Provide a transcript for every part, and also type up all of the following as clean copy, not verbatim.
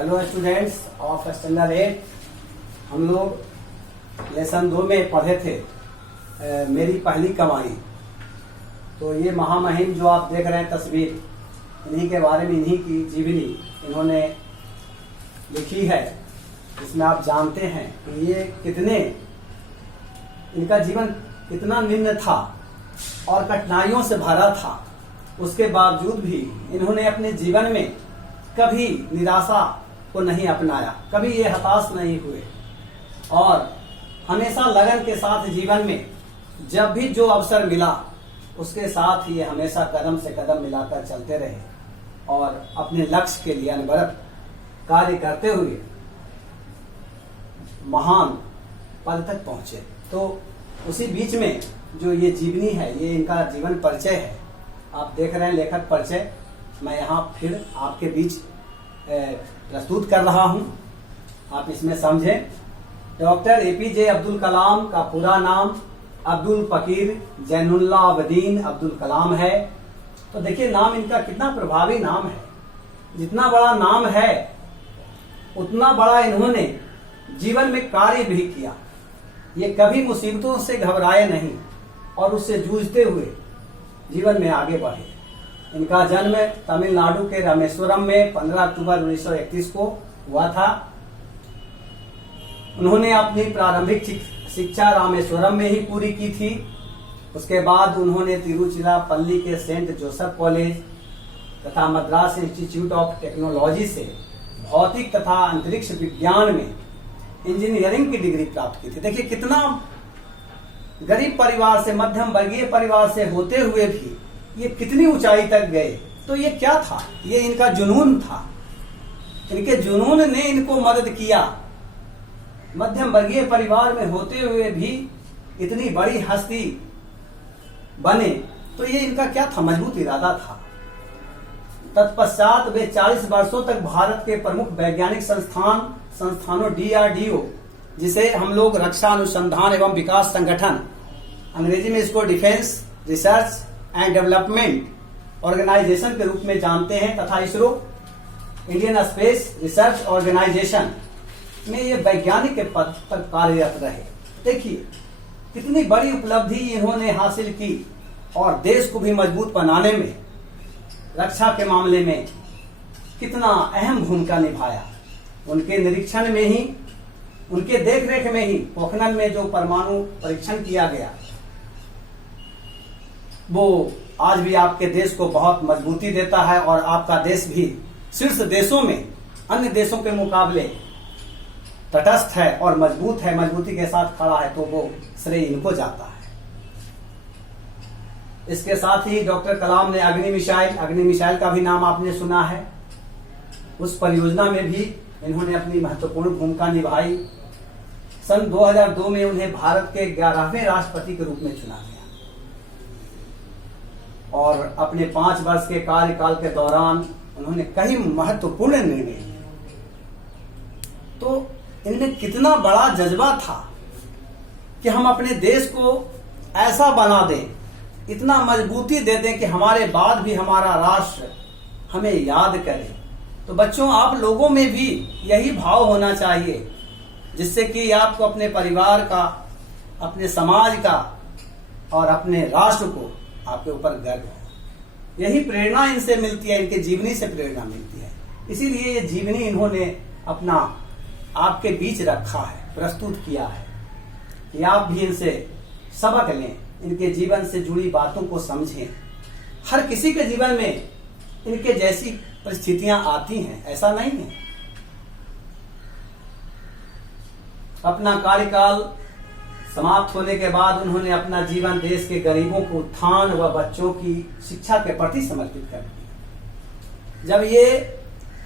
Hello students of standard 8। हम लोग lesson 2 में पढ़े थे मेरी पहली कमाई। तो ये महामहिम जो आप देख रहे हैं तस्वीर, इन्हीं के बारे में, इन्हीं की जीवनी इन्होंने लिखी है। इसमें आप जानते हैं कि ये इनका जीवन कितना निम्न था और कठिनाइयों से भरा था। उसके बावजूद भी इन्होंने अपने जीवन में कभी निराशा को नहीं अपनाया, कभी ये हताश नहीं हुए और हमेशा लगन के साथ जीवन में जब भी जो अवसर मिला उसके साथ ये हमेशा कदम से कदम मिलाकर चलते रहे और अपने लक्ष्य के लिए अनवरत कार्य करते हुए महान पद तक पहुंचे। तो उसी बीच में जो ये जीवनी है, ये इनका जीवन परिचय है। आप देख रहे हैं लेखक परिचय, मैं यहाँ फिर आपके बीच प्रस्तुत कर रहा हूँ, आप इसमें समझें। डॉक्टर एपीजे अब्दुल कलाम का पूरा नाम अब्दुल फकीर जैनुल्ला अबदीन अब्दुल कलाम है। तो देखिए नाम इनका कितना प्रभावी नाम है। जितना बड़ा नाम है उतना बड़ा इन्होंने जीवन में कार्य भी किया। ये कभी मुसीबतों से घबराए नहीं और उससे जूझते हुए जीवन में आगे बढ़े। इनका जन्म तमिलनाडु के रामेश्वरम में 15 अक्टूबर 1931 को हुआ था। उन्होंने अपनी प्रारंभिक शिक्षा रामेश्वरम में ही पूरी की थी। उसके बाद उन्होंने तिरुचिरापल्ली के सेंट जोसेफ कॉलेज तथा मद्रास इंस्टीट्यूट ऑफ टेक्नोलॉजी से भौतिक तथा अंतरिक्ष विज्ञान में इंजीनियरिंग की डिग्री प्राप्त की थी। देखिए कितना गरीब परिवार से, मध्यम वर्गीय परिवार से होते हुए भी ये कितनी ऊंचाई तक गए। तो ये क्या था? ये इनका जुनून था। इनके जुनून ने इनको मदद किया। मध्यम वर्गीय परिवार में होते हुए भी इतनी बड़ी हस्ती बने, तो ये इनका क्या था? मजबूत इरादा था। तत्पश्चात वे 40 वर्षों तक भारत के प्रमुख वैज्ञानिक संस्थानों डीआरडीओ, जिसे हम लोग रक्षा अनुसंधान एवं विकास संगठन, अंग्रेजी में इसको defence research and development organisation के रूप में जानते हैं, तथा ISRO, Indian space research organisation में ये वैज्ञानिक के पद पर कार्यरत रहे। देखिए कितनी बड़ी उपलब्धि इन्होंने हासिल की और देश को भी मजबूत बनाने में, रक्षा के मामले में कितना अहम भूमिका निभाया। उनके निरीक्षण में ही, उनके देखरेख में ही पोखरण में जो परमाणु परीक्षण किया गया, वो आज भी आपके देश को बहुत मजबूती देता है और आपका देश भी शीर्ष देशों में अन्य देशों के मुकाबले तटस्थ है और मजबूत है, मजबूती के साथ खड़ा है। तो वो श्रेय इनको जाता है। इसके साथ ही डॉक्टर कलाम ने अग्नि मिसाइल का भी नाम आपने सुना है। उस परियोजना में भी इन्होंने अपनी महत्वपूर्ण भूमिका निभाई। सन 2002 में उन्हें भारत के 11वें राष्ट्रपति के रूप में चुना गया और अपने 5 वर्ष के कार्यकाल के दौरान उन्होंने कई महत्वपूर्ण निर्णय लिए। तो इनमें कितना बड़ा जज्बा था कि हम अपने देश को ऐसा बना दें, इतना मजबूती दे दें कि हमारे बाद भी हमारा राष्ट्र हमें याद करे। तो बच्चों, आप लोगों में भी यही भाव होना चाहिए, जिससे कि आपको अपने परिवार का, अपने समाज का और अपने राष्ट्र को आपके ऊपर गर्व हो। यही प्रेरणा इनसे मिलती है, इनके जीवनी से प्रेरणा मिलती है। इसीलिए ये जीवनी इन्होंने अपना आपके बीच रखा है, प्रस्तुत किया है कि आप भी इनसे सबक लें, इनके जीवन से जुड़ी बातों को समझें। हर किसी के जीवन में इनके जैसी परिस्थितियां आती हैं, ऐसा नहीं है। अपना कार्यकाल समाप्त होने के बाद उन्होंने अपना जीवन देश के गरीबों को उत्थान व बच्चों की शिक्षा के प्रति समर्पित कर दिया। जब ये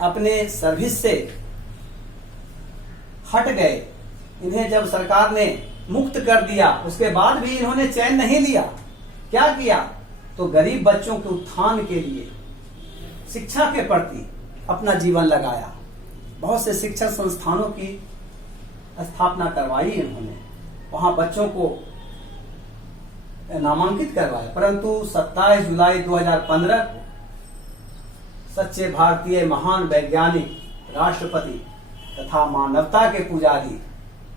अपने सर्विस से हट गए, इन्हें जब सरकार ने मुक्त कर दिया, उसके बाद भी इन्होंने चैन नहीं लिया। क्या किया? तो गरीब बच्चों के उत्थान के लिए शिक्षा के प्रति अपना जीवन लगाया। बहुत से शिक्षण संस्थानों की स्थापना करवाई इन्होंने, वहां बच्चों को नामांकित करवाया। परंतु 27 जुलाई 2015 को सच्चे भारतीय महान वैज्ञानिक राष्ट्रपति तथा मानवता के पुजारी।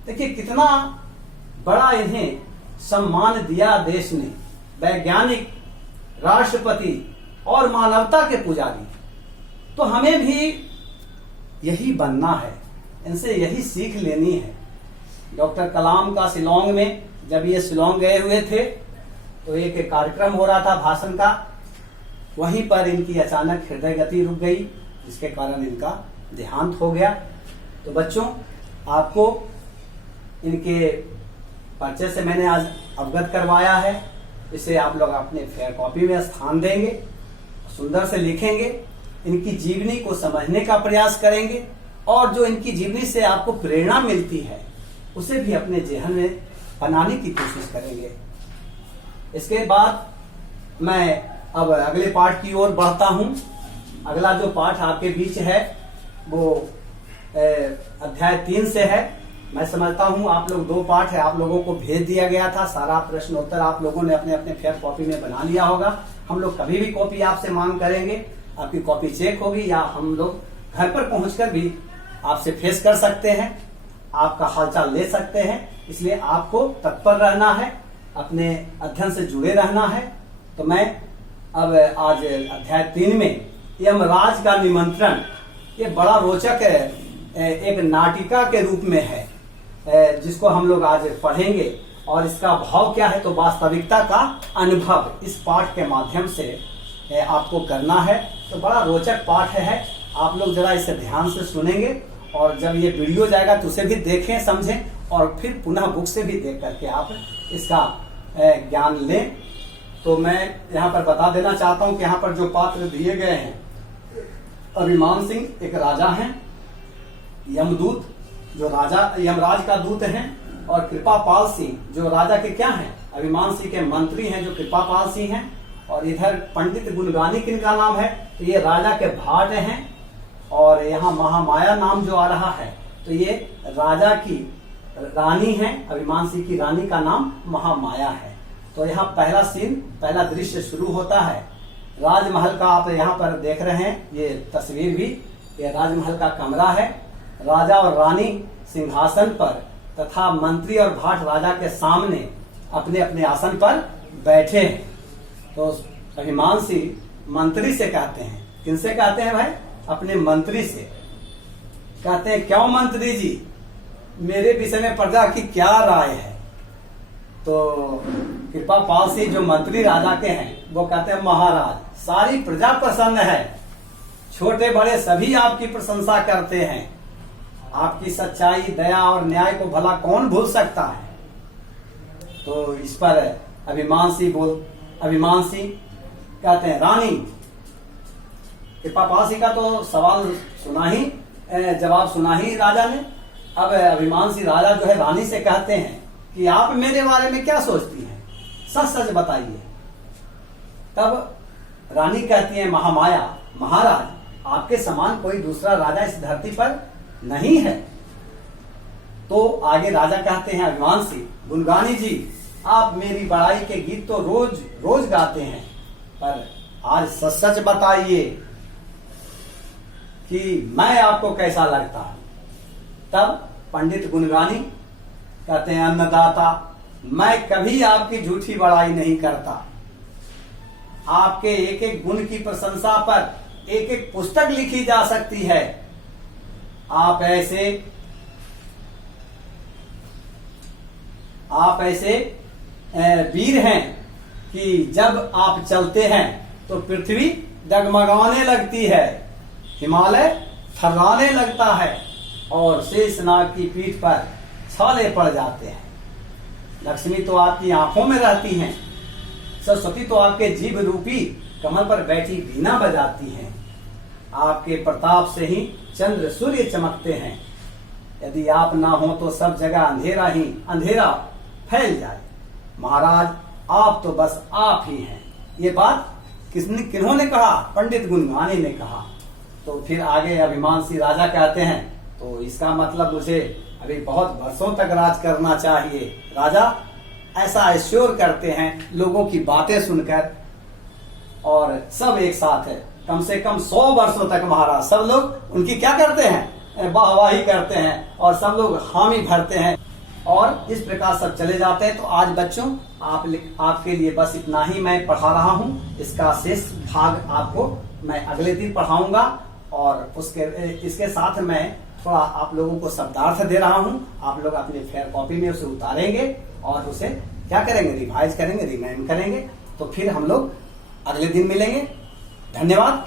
देखिए कितना बड़ा इन्हें सम्मान दिया देश ने, वैज्ञानिक, राष्ट्रपति और मानवता के पुजारी। तो हमें भी यही बनना है, इनसे यही सीख लेनी है। डॉक्टर कलाम का शिलोंग में, जब ये शिलोंग गए हुए थे तो एक कार्यक्रम हो रहा था भाषण का, वहीं पर इनकी अचानक हृदय गति रुक गई, जिसके कारण इनका देहांत हो गया। तो बच्चों, आपको इनके परिचय से मैंने आज अवगत करवाया है। इसे आप लोग अपने फेयर कॉपी में स्थान देंगे, सुंदर से लिखेंगे, इनकी जीवनी को समझने का प्रयास करेंगे और जो इनकी जीवनी से आपको प्रेरणा मिलती है उसे भी अपने जेहन में बनाने की कोशिश करेंगे। इसके बाद मैं अब अगले पाठ की ओर बढ़ता हूं। अगला जो पाठ आपके बीच है वो अध्याय 3 से है। मैं समझता हूं आप लोग 2 पाठ है आप लोगों को भेज दिया गया था, सारा प्रश्न उत्तर आप लोगों ने अपने अपने फेयर कॉपी में बना लिया होगा। हम लोग कभी भी कॉपी आपसे मांग करेंगे, आपकी कॉपी चेक होगी या हम लोग घर पर पहुंचकर भी आपसे फेस कर सकते हैं, आपका हालचाल ले सकते हैं। इसलिए आपको तत्पर रहना है, अपने अध्ययन से जुड़े रहना है। तो मैं अब आज अध्याय 3 में यमराज का निमंत्रण, ये बड़ा रोचक एक नाटिका के रूप में है, जिसको हम लोग आज पढ़ेंगे। और इसका भाव क्या है, तो वास्तविकता का अनुभव इस पाठ के माध्यम से आपको करना है। तो बड़ा रोचक पाठ है, आप लोग जरा इसे ध्यान से सुनेंगे और जब ये वीडियो जाएगा तो उसे भी देखें, समझें और फिर पुनः बुक से भी देख करके आप इसका ज्ञान लें। तो मैं यहाँ पर बता देना चाहता हूँ कि यहाँ पर जो पात्र दिए गए हैं, अभिमान सिंह एक राजा हैं, यमदूत जो राजा यमराज का दूत हैं, और कृपापाल सिंह जो राजा के क्या हैं, अभिमान सिंह के मंत्री हैं जो कृपापाल सिंह हैं। और इधर पंडित गुणगानी किनका नाम है, तो ये राजा के भाट हैं। और यहाँ महामाया नाम जो आ रहा है तो ये राजा की रानी है, अभिमान सिंह की रानी का नाम महामाया है। तो यहाँ पहला सीन, पहला दृश्य शुरू होता है राजमहल का। आप यहाँ पर देख रहे हैं ये तस्वीर भी, ये राजमहल का कमरा है। राजा और रानी सिंहासन पर तथा मंत्री और भाट राजा के सामने अपने अपने आसन पर बैठे हैं। तो अभिमान सिंह मंत्री से कहते हैं, किनसे कहते हैं भाई, अपने मंत्री से कहते हैं, क्यों मंत्री जी, मेरे विषय में प्रजा की क्या राय है। तो कृपापाल सिंह जो मंत्री राजा के हैं वो कहते हैं, महाराज सारी प्रजा प्रसन्न है, छोटे बड़े सभी आपकी प्रशंसा करते हैं, आपकी सच्चाई, दया और न्याय को भला कौन भूल सकता है। तो इस पर अभिमान सिंह कहते हैं, रानी, कृपापाल सिंह का तो सवाल सुना ही, जवाब सुना ही राजा ने। अब अभिमान सिंह राजा जो है रानी से कहते हैं कि आप मेरे बारे में क्या सोचती हैं, सच सच बताइए। तब रानी कहती है, महामाया, महाराज आपके समान कोई दूसरा राजा इस धरती पर नहीं है। तो आगे राजा कहते हैं, अभिमान सिंह, गुणगानी जी, आप मेरी बड़ाई के गीत तो रोज रोज गाते हैं, पर आज सच सच बताइए कि मैं आपको कैसा लगता है। तब पंडित गुणगानी कहते हैं, अन्नदाता, मैं कभी आपकी झूठी बड़ाई नहीं करता, आपके एक एक गुण की प्रशंसा पर एक एक पुस्तक लिखी जा सकती है। आप ऐसे वीर हैं कि जब आप चलते हैं तो पृथ्वी डगमगाने लगती है, हिमालय थर्राने लगता है और शेषनाग की पीठ पर छाले पड़ जाते हैं। लक्ष्मी तो आपकी आंखों में रहती हैं, सरस्वती तो आपके जीभ रूपी कमल पर बैठी वीणा बजाती हैं। आपके प्रताप से ही चंद्र सूर्य चमकते हैं। यदि आप ना हो तो सब जगह अंधेरा ही अंधेरा फैल जाए। महाराज आप तो बस आप ही हैं। ये बात किन्होंने कहा, पंडित गुणगानी ने कहा। तो फिर आगे अभिमान सिंह राजा कहते हैं, तो इसका मतलब मुझे अभी बहुत वर्षों तक राज करना चाहिए। राजा ऐसा एश्योर करते हैं लोगों की बातें सुनकर, और सब एक साथ कम से कम 100 वर्षों तक महाराज सब लोग उनकी क्या करते हैं, वाहवाही करते हैं और सब लोग हामी भरते हैं और इस प्रकार सब चले जाते हैं। तो आज बच्चों आपके लिए बस इतना ही मैं पढ़ा रहा हूँ। इसका शेष भाग आपको मैं अगले दिन पढ़ाऊंगा और इसके साथ मैं थोड़ा आप लोगों को शब्दार्थ दे रहा हूँ। आप लोग अपनी फेयर कॉपी में उसे उतारेंगे और उसे क्या करेंगे, रिवाइज करेंगे, रिमाइंड करेंगे। तो फिर हम लोग अगले दिन मिलेंगे। धन्यवाद।